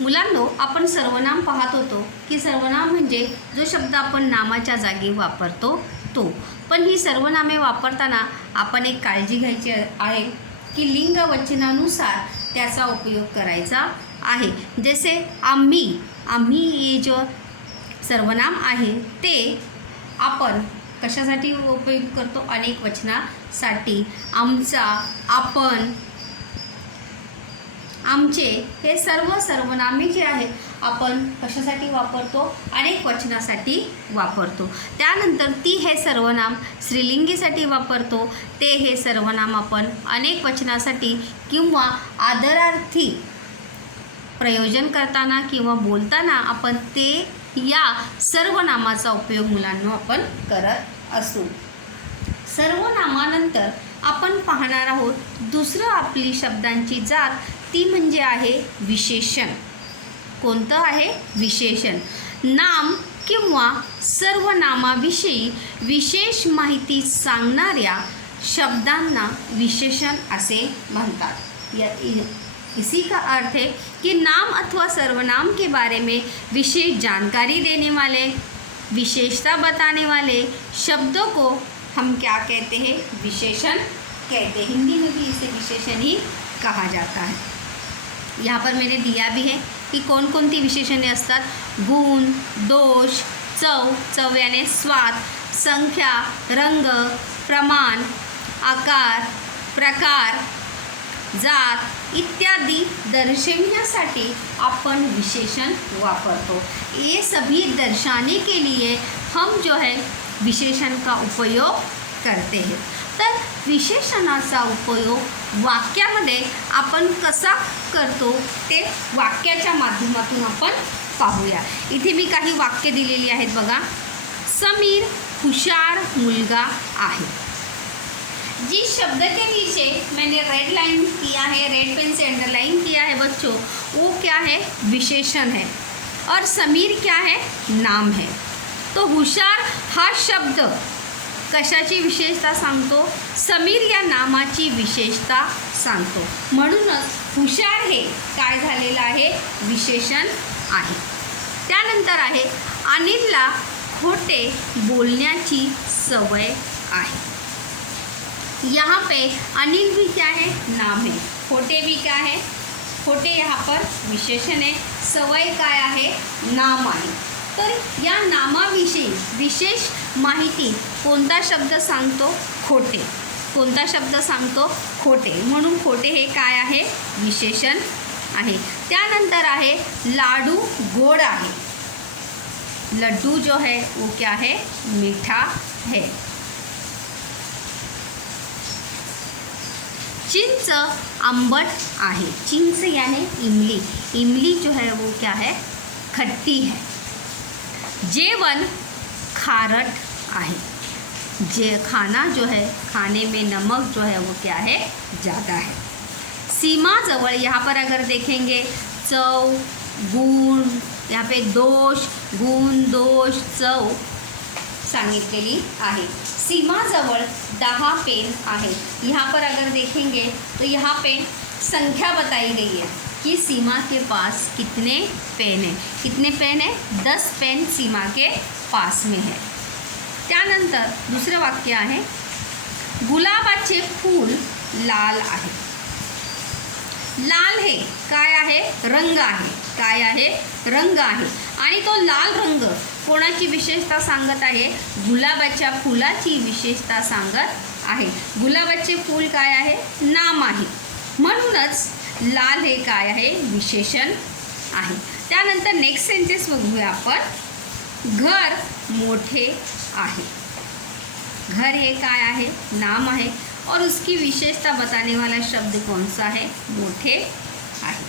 मुलांनो, आपण सर्वनाम पाहत होतो की सर्वनाम म्हणजे जो शब्द आपण नामाच्या जागी वापरतो तो. पण ही सर्वनामे वापरताना आपण एक काळजी घ्यायची आहे की लिंग वचनानुसार त्याचा उपयोग करायचा आहे. जसे आम्ही, आम्ही हे जो सर्वनाम आहे ते आपण कशासाठी उपयोग करतो? अनेक वचनासाठी. आमचा, आपण, आमचे हे सर्व सर्वनामे जे आहेत आपण कशासाठी वापरतो? अनेक वचनासाठी वापरतो. त्यानंतर ती हे सर्वनाम स्त्रीलिंगीसाठी वापरतो. ते हे सर्वनाम आपण अनेक वचनासाठी किंवा आदरार्थी प्रयोजन करताना किंवा बोलताना आपण ते या सर्वनामाचा उपयोग मुलांना आपण करत असू. सर्वनामानंतर आपण पाहणार आहोत दुसरं आपली शब्दांची जात, ती म्हणजे आहे विशेषण. कोणतं आहे? विशेषण. नाम किंवा सर्वनामाविषयी विशेष माहिती सांगणाऱ्या शब्दांना विशेषण असे म्हणतात. इसी का अर्थ है कि नाम अथवा सर्वनाम के बारे में विशेष जानकारी देने वाले, विशेषता बताने वाले शब्दों को हम क्या कहते हैं? विशेषण कहते हैं. हिंदी में भी इसे विशेषण ही कहा जाता है. यहाँ पर मैंने दिया भी है कि कौन कौन ती विशेषणे असतात. गुण, दोष, चव, चव याने स्वाद, संख्या, रंग, प्रमाण, आकार, प्रकार, जात इत्यादि दर्शविण्यासाठी आपण विशेषण वापरतो. ये सभी दर्शाने के लिए हम जो है विशेषण का उपयोग करते हैं. तर विशेषणाचा उपयोग वाक्यामध्ये आपण कसा करतो ते वाक्याच्या माध्यमातून आपण पाहूया. इथे मी काही वाक्य दिलेली आहेत बघा. समीर हुशार मुलगा आहे. जिस शब्द के नीचे मैंने रेड लाइन किया है, रेड पेन से अंडरलाइन किया है बच्चों, वो क्या है? विशेषण है. और समीर क्या है? नाम है. तो हुशार हा शब्द कशाची विशेषता सांगतो? समीर या नामाची विशेषता सांगतो. म्हणूनच हुशार हे काय झालेलं आहे? विशेषण आहे. त्यानंतर आहे अनिलला खोटे बोलण्याची सवय आहे. यहाँ पे अनिल भी क्या है? नाम है. खोटे भी क्या है? खोटे यहाँ पर विशेषण है. सवय काय आहे? नाम आहे. तर या नामाविषयी विशेष माहिती कोणता शब्द सांगतो? खोटे. कोणता शब्द सांगतो? खोटे. म्हणून खोटे हे काय आहे? विशेषण आहे. त्यानंतर आहे लाडू गोड आहे. लड्डू जो है वो क्या है? मीठा है. चिंच आंबट आहे. चिंच यानी इमली. इमली जो है वो क्या है? खट्टी है. जेवण खारट आहे. जे खाना जो है, खाने में नमक जो है वो क्या है? ज़्यादा है. सीमा जवळ, यहाँ पर अगर देखेंगे चव, गुण, यहाँ पे दोष, गुण, दोष, चव सांगितलेली आहे. सीमाजवळ 10 पेन आहे. यहाँ पर अगर देखेंगे तो यहाँ पे संख्या बताई गई है कि सीमा के पास कितने पेन है. कितने पेन है? 10 पेन सीमा के पास में है. त्यानंतर दुसरं वाक्य आहे गुलाबाचे फूल लाल आहे. लाल हे काय आहे? रंग आहे. काय आहे? रंग आहे. आणि तो लाल रंग कोणाची विशेषता सांगत आहे? गुलाबाच्या फुलाची विशेषता सांगत आहे. गुलाबाचे फूल काय आहे? नाम आहे. म्हणूनच लाल हे काय आहे? विशेषण आहे. त्यानंतर नेक्स्ट सेंटेन्स बघूया आपण. घर मोठे आहे. घर हे काय आहे? नाम आहे. और उसकी विशेषता बताने वाला शब्द कौन सा है? मोठे आहे.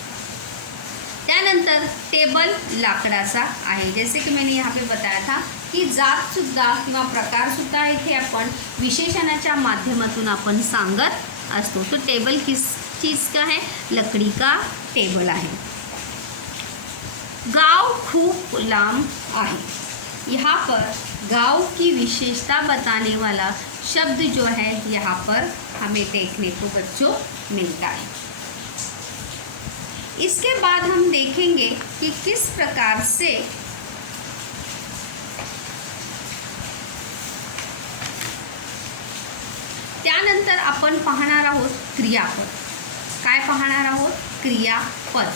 त्यानंतर टेबल लाकडाचा आहे. जैसे कि मैंने यहाँ पे बताया था की जातसुद्धा किंवा प्रकारसुद्धा इथे आपण विशेषणाच्या माध्यमातून आपण सांगत असतो. तो टेबल किस चीज़ का है? लकड़ी का टेबल आहे. गांव खूप लांब आहे. यहाँ पर गांव की विशेषता बताने वाला शब्द जो है यहाँ पर हमें देखने को बच्चों मिलता है. इसके बाद हम देखेंगे कि किस प्रकार से त्यानंतर आपण पाहणार आहोत क्रियापद. काय पाहणार आहोत? क्रियापद.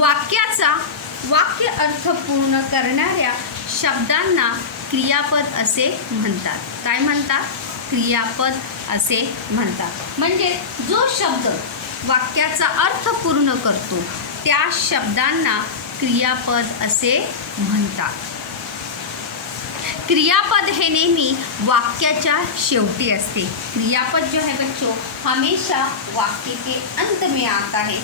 वाक्याचा वाक्य अर्थ पूर्ण करणाऱ्या शब्दांना क्रियापद असे म्हणतात. काय म्हणतात? क्रियापद असे म्हणतात. म्हणजे जो शब्द वाक्याचा अर्थ पूर्ण करतो त्या शब्दांना क्रियापद असे म्हणतात. क्रियापद है नेहमी वाक्याच्या शेवटी असते. क्रियापद जो है बच्चों हमेशा वाक्य के अंत में आता है.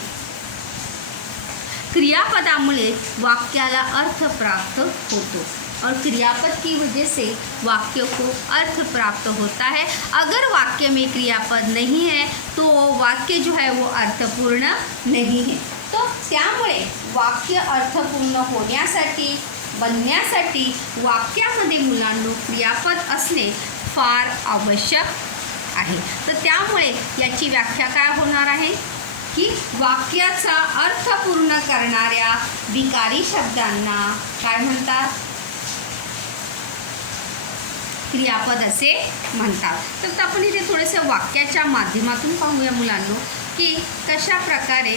क्रियापदामुळे वाक्याला अर्थ प्राप्त होतो और क्रियापद की वजह से वाक्य को अर्थ प्राप्त होता है. अगर वाक्य में क्रियापद नहीं है तो वाक्य जो है वो अर्थपूर्ण नहीं है. तो त्यामुळे वाक्य अर्थपूर्ण होण्यासाठी बनण्यासाठी वाक्यामध्ये मुलांनो क्रियापद असणे फार आवश्यक आहे. तर त्यामुळे याची व्याख्या काय होणार आहे की वाक्याचा अर्थ पूर्ण करणाऱ्या विकारी शब्दांना काय म्हणतात? क्रियापद असे म्हणतात. तर आपण इथे थोडंसं वाक्याच्या माध्यमातून पाहूया मुलांनो की कशा प्रकारे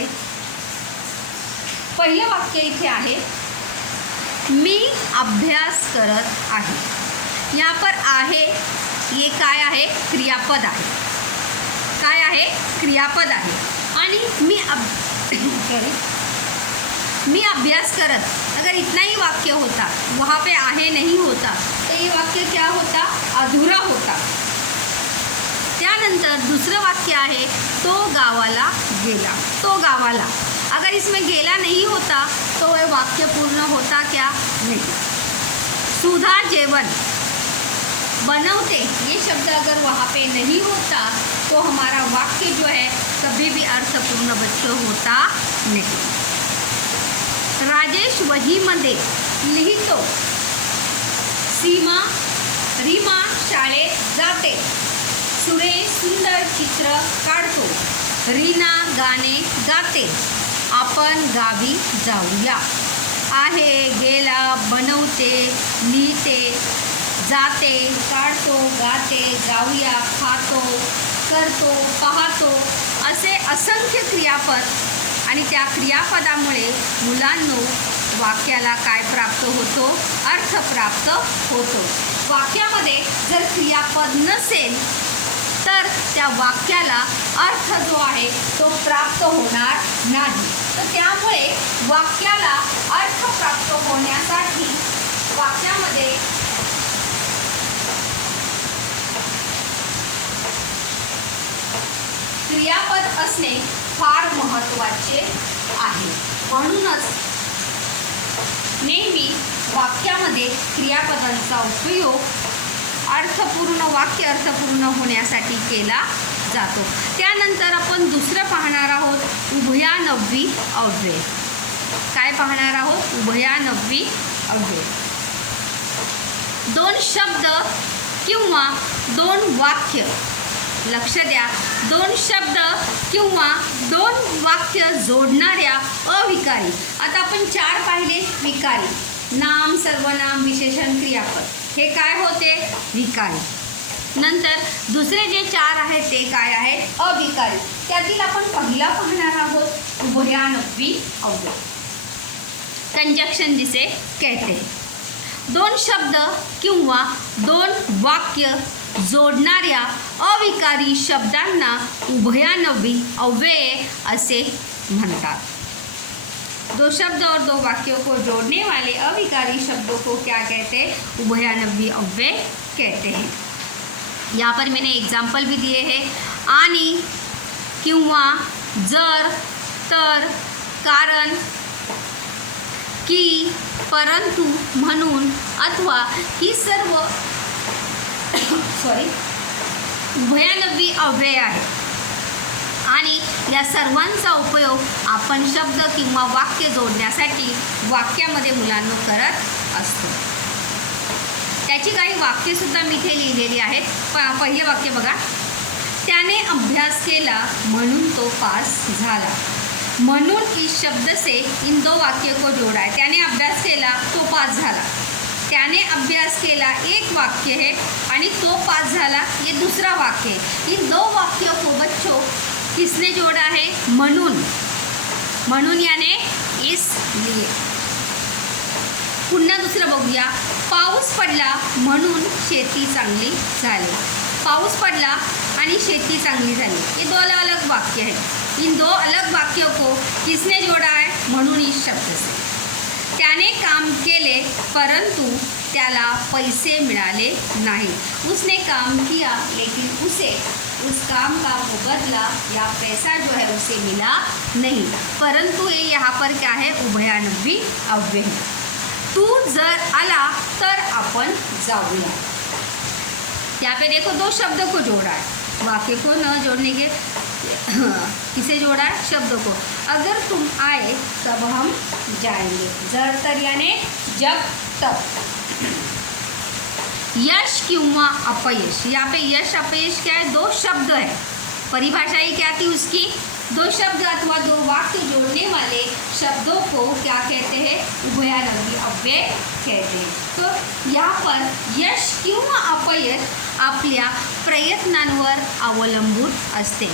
पहिलं वाक्य इथे आहे, मी अभ्यास करत आहे. यहाँ पर आहे ये काय आहे? क्रियापद आहे. काय आहे? क्रियापद आहे. आणि मी अभ्यास करत, अगर इतना ही वाक्य होता, वहाँ पे आहे नहीं होता, तो ये वाक्य क्या होता? अधूरा होता. त्यानंतर दुसरं वाक्य आहे, तो गावाला गेला. तो गावाला, अगर इसमें गेला नहीं होता तो वह वाक्य पूर्ण होता क्या? नहीं. सुधा जेवण बनवते, ये शब्द अगर वहाँ पे नहीं होता तो हमारा वाक्य जो है कभी भी अर्थपूर्ण बच्चों होता नहीं. राजेश वहीमध्ये लिहितो. रीमा शाळेत जाते. सुरेश सुंदर चित्र काढतो. रीना गाणे गाते. आपण गावी जाऊया. आहे, गेला, बनवते, लिहिते, जाते, काढतो, गाते, जाऊया, खातो, करतो, पाहतो असे असंख्य क्रियापद आणि त्या क्रियापदामुळे मुलांनो वाक्याला काय प्राप्त होतो? अर्थ प्राप्त होतो. वाक्यामध्ये जर क्रियापद नसेल तर त्या वाक्याला अर्थ जो आहे तो प्राप्त होणार नाही. तर त्यामुळे वाक्याला अर्थ प्राप्त होण्यासाठी वाक्यामध्ये क्रियापद असणे फार महत्त्वाचे आहे. म्हणूनच नेहमी वाक्यामध्ये क्रियापदांचा उपयोग वाक्य अर्थपूर्ण होण्यासाठी केला जातो. त्यानंतर आपण दुसरं पाहणार आहोत, उभयानव्वी अव्यय. काय पाहणार आहोत? उभयानव्वी अव्यय. दोन शब्द किंवा दोन वाक्य, लक्ष द्या, दोन शब्द किंवा दोन वाक्य जोडणाऱ्या अविकारी. आता आपण चार पाहिले विकारी, नाम, सर्वनाम, विशेषण, क्रियापद. हे काय होते? विकारी. नंतर दुसरे जे चार आहेत ते काय आहेत? अविकारी. त्यातील आपण पहिला पाहणार आहोत उभयानव्वी अव्यय. कंजक्शन जिसे कहते हैं. दोन शब्द किंवा दोन वाक्य जोडणाऱ्या अविकारी शब्दांना उभयानव्वी अव्यय असे म्हणतात. दो शब्द और दो वाक्यों को जोड़ने वाले अविकारी शब्दों को क्या कहते हैं? उभयानव्वी अव्यय कहते हैं. यहाँ पर मैंने एग्जाम्पल भी दिए हैं. आणि, किंवा, जर, तर, कारण, की, परंतु, म्हणून, अथवा ही सर्व उभयानव्वी अव्यय आहे. आणि या सर्वांचा उपयोग आपण शब्द किंवा वाक्य जोडण्यासाठी वाक्यामध्ये मुलांनो करत असतो. त्याची काही वाक्यसुद्धा मी इथे लिहिलेली आहेत. पहिलं वाक्य बघा. त्याने अभ्यास केला म्हणून तो पास झाला. म्हणून इस शब्द से इन दो वाक्य को जोड़ा है. त्याने अभ्यास केला तो पास झाला. त्याने अभ्यास केला एक वाक्य है आणि तो पास झाला ये दूसरा वाक्य है. इन दो वाक्यों को बच्चों किसने जोड़ा है? म्हणून. म्हणून याने इसलिए. पुन्हा दुसरं बघूया. पाऊस पडला म्हणून शेती चांगली झाली. पाऊस पडला आणि शेती चांगली झाली. ये दो अलग अलग वाक्य है. इन दो अलग वाक्यों को किसने जोड़ा है? म्हणून इस शब्द से. त्याने काम केले परंतु त्याला पैसे मिळाले नाही. उसने काम किया लेकिन उसे उस काम का वो बदला या पैसा जो है उसे मिला नहीं. परंतु ये यहाँ पर क्या है? उभयानवी अव्यय. तू जर आला तर आपण जाऊया. यहाँ पे देखो दो शब्द को जोड़ा है. वाक्य को न जोड़ने के किसे जोड़ा है? शब्द को. अगर तुम आए तब हम जाएंगे. जर तर याने जब तब. यश किंवा अपयश. यहाँ पे यश अपयश क्या है? दो शब्द है. परिभाषा ही क्या थी उसकी? दो शब्द अथवा दो वाक्य जोड़ने वाले शब्दों को क्या कहते हैं? उभयानवी अव्यय कहते हैं. तो यहाँ पर यश किंवा अपयश आपल्या प्रयत्नांवर अवलंबून असते.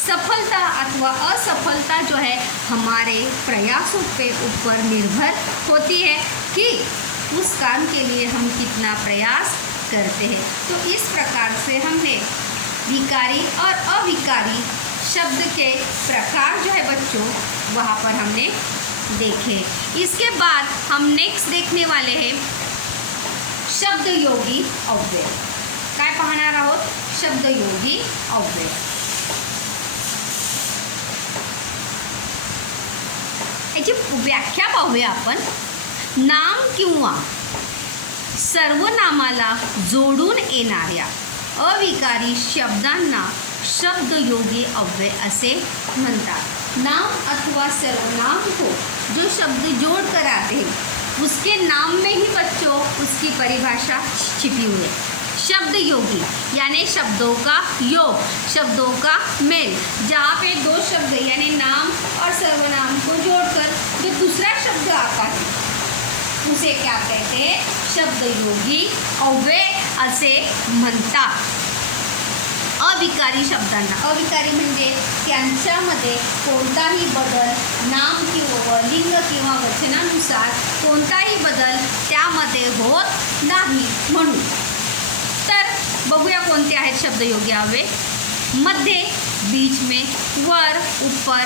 सफलता अथवा असफलता जो है हमारे प्रयासों पे ऊपर निर्भर होती है कि उस काम के लिए हम कितना प्रयास करते हैं. तो इस प्रकार से हमने विकारी और अविकारी शब्द के प्रकार जो है बच्चों वहाँ पर हमने देखे. इसके बाद हम नेक्स्ट देखने वाले हैं शब्दयोगी अव्यय. काय पाहणार आहोत? शब्दयोगी अव्यय. याची व्याख्या पाहूया आपण. नाम किंवा सर्वनामाला जोडून येणाऱ्या अविकारी शब्दांना शब्दयोगी अव्यय असे म्हणतात. नाम अथवा सर्वनाम को जो शब्द जोड़ कर आते हैं उसके नाम में ही बच्चों उसकी परिभाषा छिपी हुई है. शब्दयोगी यानी शब्दों का योग, शब्दों का मेल. जहाँ पे दो शब्द यानी नाम और सर्वनाम को जोड़कर जो दूसरा शब्द आता है उसे क्या कहते हैं? शब्दयोगी अव्यय असे म्हणतात. अविकारी शब्दांना. अविकारी म्हणजे त्यांच्यामध्ये कोणताही बदल नाम किंवा लिंग किंवा वचनानुसार कोणताही बदल त्यामध्ये होत नाही म्हणून. तर बघूया कोणते आहेत शब्दयोगी अव्यय. मध्ये, बीच में, वर, ऊपर,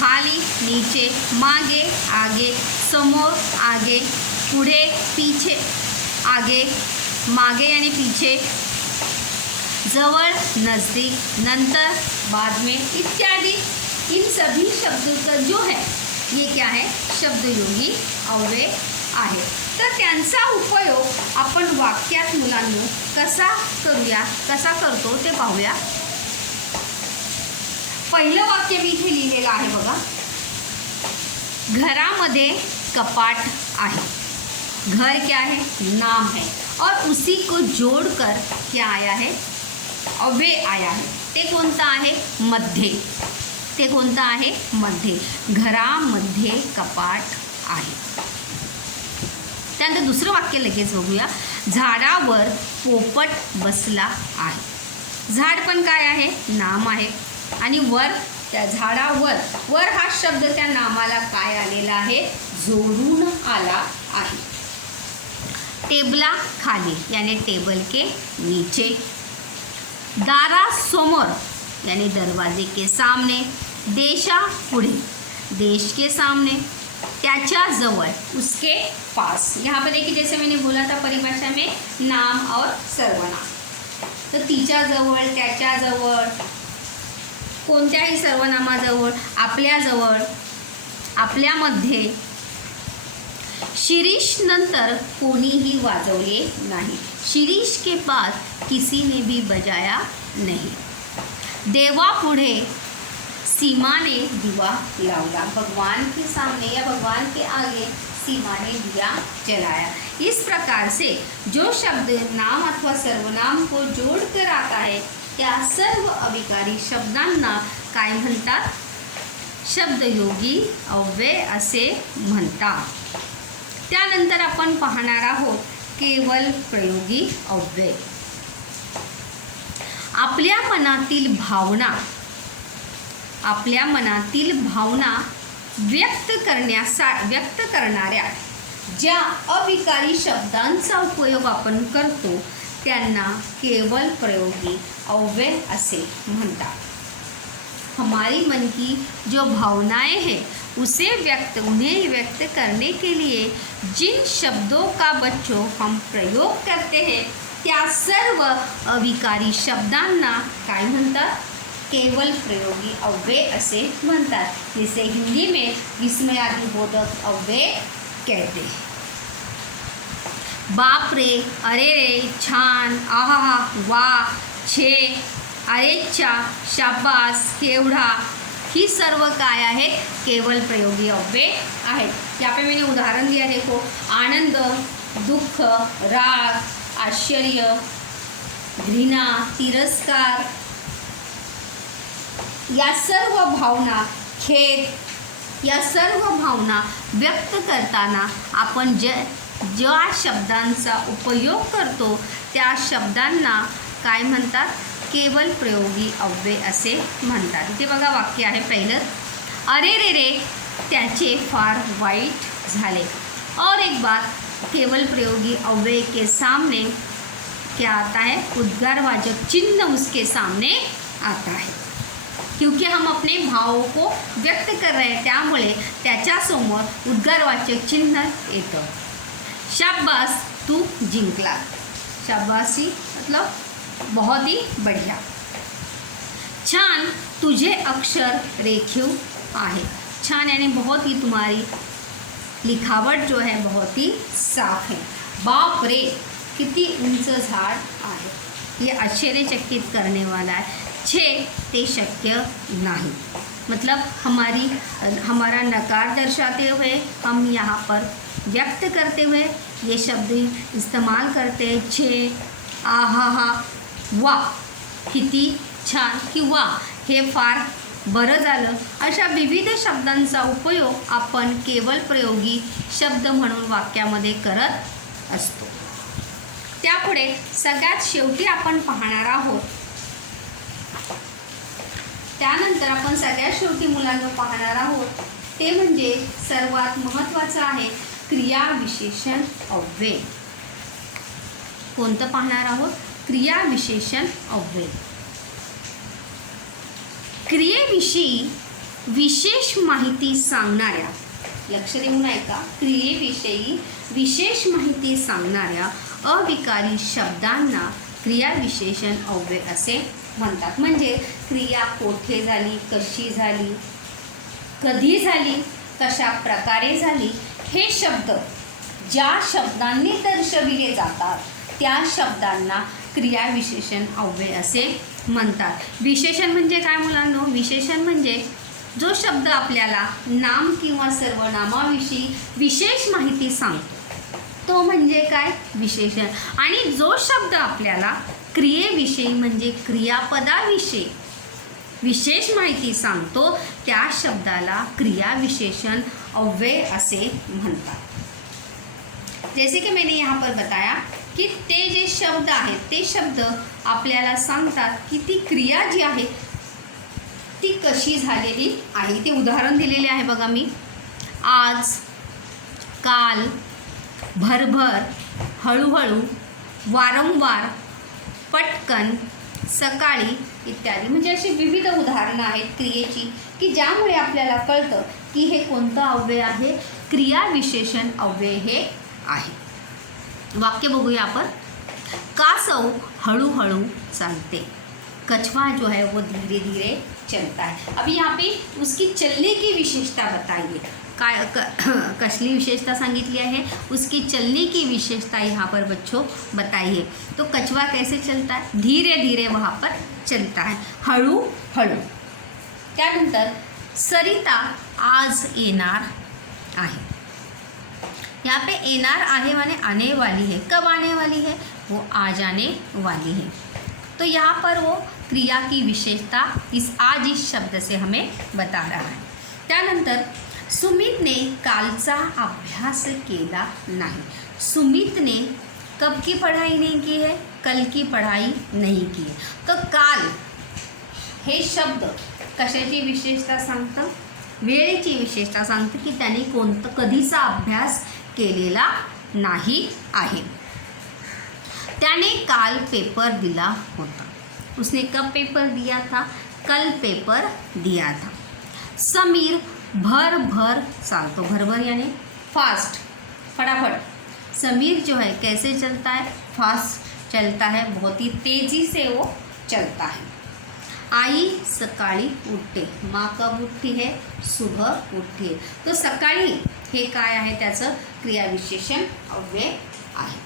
खाली, नीचे, मागे, आगे, समोर, आगे, पुढे, पीछे, आगे, मागे यानी पीछे, जवळ, नज़दीक, नंतर, बाद में इत्यादि. इन सभी शब्दों का जो है ये क्या है? शब्दयोगी अव्यय आहे. तर त्यांचा उपयोग आपण वाक्यात मुलांनो कसा करूया, कसा करतो ते पाहूया. पहिलं वाक्य मी इथे लिहिलेलं आहे बघा. घरामध्ये कपाट आहे. घर क्या है? नाम है और उसी को जोड़कर क्या आया है? अव्यय आया है. ते कोणतं आहे? मध्ये. ते कोणतं आहे? मध्ये. घरामध्ये कपाट आहे. त्यानंतर दुसरं वाक्य लगेच बघूया. झाडावर पोपट बसला आहे. झाड पण काय आहे? नाम आहे. आणि वर त्या झाडावर, वर हा शब्द त्या नामाला काय आलेला आहे? जोडून आला आहे. टेबला खाली यानी टेबल के नीचे. दारासमोर यानी दरवाजे के सामने. देशा पुढे, देश के सामने. त्याच्या जवळ, उसके पास. यहाँ पर देखिए जैसे मैंने बोला था परिभाषा में नाम और सर्वनाम. तर तिच्या जवळ, त्याच्या जवळ, कोणत्याही सर्वनामाजवळ, आपल्याजवळ, आपल्यामध्ये. शिरीष नंतर कोणीही वाजवले नाही. शिरीष के पास किसी ने भी बजाया नहीं. देवा पुढे सीमा ने दिवा लावला. भगवान के सामने या भगवान के आगे सीमा ने दिया जलाया. इस प्रकार से जो शब्द नाम अथवा सर्वनाम को जोड़कर आता है त्या सर्व अविकारी शब्दांना काय म्हणतात? शब्दयोगी अव्यय असे म्हणतात. त्यानंतर आपण पाहणार आहोत केवल प्रयोगी अव्यय. आपल्या मनातील भावना व्यक्त करणाऱ्या ज्या अविकारी शब्दांचा उपयोग आपण करतो त्यांना केवल प्रयोगी अव्यय असे म्हणतात. हमारी मन की जो भावनाएं हैं उन्हें व्यक्त करने के लिए जिन शब्दों का बच्चों हम प्रयोग करते हैं त्या सर्व अविकारी शब्दांना काय म्हणतात? केवल प्रयोगी अव्यय असे म्हणतात. जिसे हिंदी में विस्मयादिबोधक अव्यय कहते हैं. बाप रे, अरे रे, छान, आहा, वाह, छे, अरेच्छा, शाबास, केवढा, ही सर्व काय आहेत? केवल प्रयोगी अव्यय आहेत. यहाँ पे मैंने उदाहरण दिया, देखो, आनंद, दुःख, राग, आश्चर्य, घृणा, तिरस्कार, या सर्व भावना, खेद, या सर्व भावना व्यक्त करताना आपण ज्या शब्दांचा उपयोग करतो त्या शब्दांना काय म्हणतात? केवल प्रयोगी अव्यय असे म्हणतात. इथे बघा वाक्य आहे पहिलं, अरे रे रे, त्याचे फार वाईट झाले. और एक बात, केवल प्रयोगी अव्यय के सामने क्या आता है? उद्गारवाचक चिन्ह उसके सामने आता है. क्योंकि हम अपने भावों को व्यक्त कर रहे हैं त्यामुळे त्याच्यासमोर उद्गारवाचक चिन्ह येतं. शाबाश, तू जिंकला. शाबाशी मतलब बहुत ही बढ़िया. छान, तुझे अक्षर रेखीव आहे. छान यानी बहुत ही, तुम्हारी लिखावट जो है बहुत ही साफ है. बाप रे, किती उंच झाड आहे. ये आश्चर्यचकित करने वाला है. छे, ते शक्य नहीं. मतलब हमारा नकार दर्शाते हुए हम यहाँ पर व्यक्त करते हुए ये शब्द इस्तेमाल करते हैं. छे, आहा हा, वाह, किती छान, किंवा हे फार बरं झालं. अशा विविध शब्दांचा उपयोग आपण केवल प्रयोगी शब्द म्हणून वाक्यामध्ये करत असतो. त्यापुढे सगळ्यात शेवटी आपण पाहणार आहोत, त्यानंतर आपण सगळ्यात शेवटी मुलांना पाहणार आहोत ते म्हणजे सर्वात महत्त्वाचं आहे क्रियाविशेषण अव्यय. कोणतं पाहणार आहोत? क्रियाविशेषण अव्यय. क्रियेविषयी विशेष माहिती सांगणाऱ्या, लक्ष देऊन ऐका, क्रियेविषयी विशेष माहिती सांगणाऱ्या अविकारी शब्दांना क्रियाविशेषण अव्यय असे म्हणतात. म्हणजे क्रिया कोठे झाली, कशी झाली, कधी झाली, कशा प्रकारे झाली, हे शब्द ज्या शब्दांनी दर्शविले जातात त्या शब्दांना क्रियाविशेषण अव्यय असे म्हणतात. विशेषण म्हणजे काय मुलांनो? विशेषण म्हणजे जो शब्द आपल्याला नाम किंवा सर्वनामाविषयी विशेष माहिती सांगतो तो म्हणजे काय? विशेषण. आणि जो शब्द आपल्याला क्रियेविषयी म्हणजे क्रियापदाविषयी विशेष माहिती सांगतो त्या शब्दाला क्रियाविशेषण अव्यय असे म्हणतात. जैसे कि मैंने यहाँ पर बताया की ते जे शब्द आहेत ते शब्द आपल्याला सांगतात की ती क्रिया जी आहे ती कशी झालेली आहे. ते उदाहरण दिलेले आहे बघा मी. आज, काल, भरभर, हळूहळू, वारंवार, पटकन, सकाळी इत्यादी. म्हणजे अशी विविध उदाहरणं आहेत क्रियेची की ज्यामुळे आपल्याला कळतं की हे कोणतं अव्यय आहे? क्रियाविशेषण अव्यय हे आहे. वाक्य बघूया आपण. कासव हळूहळू चालते. कछुआ जो है वो धीरे धीरे चलता है. अभी यहाँ पे उसकी चलने की विशेषता बताइए. कसली विशेषता सांगितली आहे? उसकी चलने की विशेषता यहाँ पर बच्चों बताइए. तो कछुआ कैसे चलता है? धीरे धीरे वहाँ पर चलता है, हळू हळू. त्यानंतर सरिता आज येणार आहे. यहाँ पे येणार आहे माने आने वाली है. कब आने वाली है? वो आज आने वाली है. तो यहाँ पर वो क्रिया की विशेषता आज इस शब्द से हमें बता रहा है। त्यानंतर सुमितने कालचा अभ्यास केला नाही। सुमितने कब की पढ़ाई नहीं की है? कल की पढ़ाई नहीं की है। तो काल हे शब्द कशाची विशेषता सांगतं? वेळेची विशेषता सांगतं की त्याने कधीचा अभ्यास केलेला नाही आहे। त्याने काल पेपर दिला होता। उसने कब पेपर दिया था? कल पेपर दिया था। समीर भर भर चालतो। भर भर यानी फास्ट, फटाफट। समीर जो है कैसे चलता है? फास्ट चलता है, बहुत ही तेज़ी से वो चलता है। आई सकाळी उठते। माँ कब उठती है? सुबह उठती है। तो सकाळी हे काय आहे? त्याचं क्रियाविशेषण अव्यय आहे।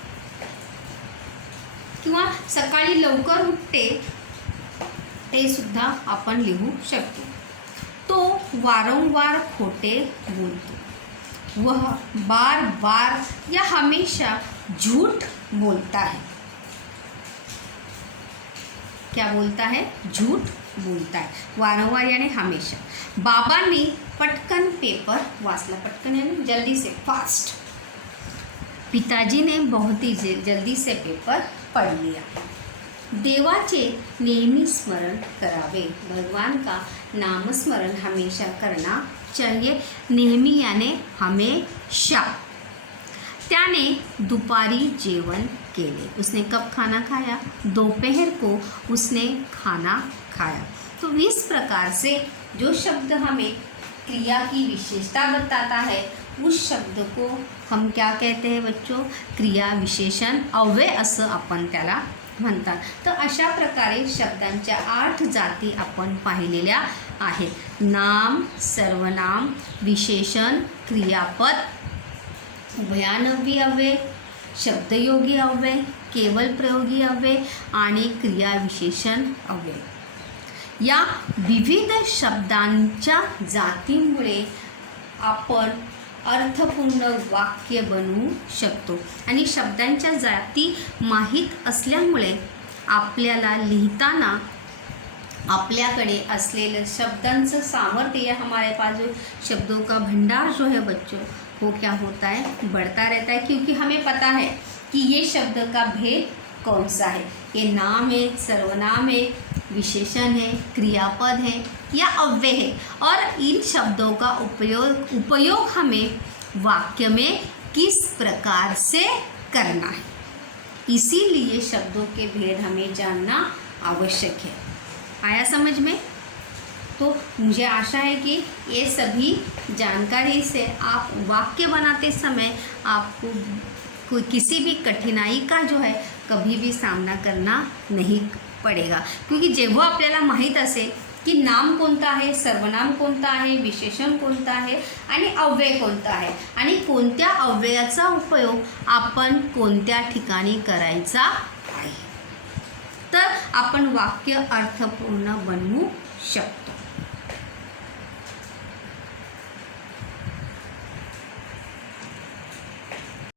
किंवा सकाळी लवकर उठते ते सुद्धा आपण लिहू शकतो। तो वारंवार खोटे बोलतो। वह बार बार या हमेशा झूठ बोलता है। क्या बोलता है? झूठ बोलता है। वारंवार यानी हमेशा। बाबांनी पटकन पेपर वाचला। पटकन यानी जल्दी से, फास्ट। पिताजी ने बहुत ही जल्दी से पेपर पढ़ लिया। देवाचे नेहमी स्मरण करावे। भगवान का नामस्मरण हमेशा करना चाहिए। नेहमी यानी हमेशा। त्याने दुपारी जेवण केले। उसने कब खाना खाया? दोपहर को उसने खाना खाया। तो इस प्रकार से जो शब्द हमें क्रिया की विशेषता बताता है उस शब्द को हम क्या कहते हैं बच्चों? क्रिया विशेषण अव्यय असं आपण त्याला म्हणतात। तर अशा प्रकारे शब्दांच्या 8 जाती आपण पाहिलेल्या आहेत। नाम, सर्वनाम, विशेषण, क्रियापद, उभयानवी अव्यय, शब्दयोगी अव्यय, केवल प्रयोगी अव्यय आणि क्रियाविशेषण अव्यय। या विविध शब्दांच्या जातीमुळे आपण अर्थपूर्ण वाक्य बनवू शकतो आणि शब्दांच्या जाती माहीत असल्यामुळे आपल्याला लिहिताना आपल्याकडे असलेलं शब्दांचं सामर्थ्य, हमारे पास जो शब्दों का भंडार जो है बच्चों वो क्या होता है? बढ़ता रहता है, क्योंकि हमें पता है कि ये शब्द का भेद कौन सा है। ये नाम है, सर्वनाम है, विशेषण है, क्रियापद है या अव्यय है, और इन शब्दों का उपयोग हमें वाक्य में किस प्रकार से करना है, इसीलिए शब्दों के भेद हमें जानना आवश्यक है। आया समझ में? तो मुझे आशा है कि ये सभी जानकारी से आप वाक्य बनाते समय आपको कोई किसी भी कठिनाई का जो है कभी भी सामना करना नहीं पडेगा, क्योंकि जेव्हा आपल्याला माहीत असेल की नाम कोणतं आहे, सर्वनाम कोणतं आहे, विशेषण कोणतं आहे आणि अव्यय कोणतं आहे आणि कोणत्या अव्ययाचा उपयोग आपण कोणत्या ठिकाणी करायचा आहे, तर आपण वाक्य अर्थपूर्ण बनवू शकतो।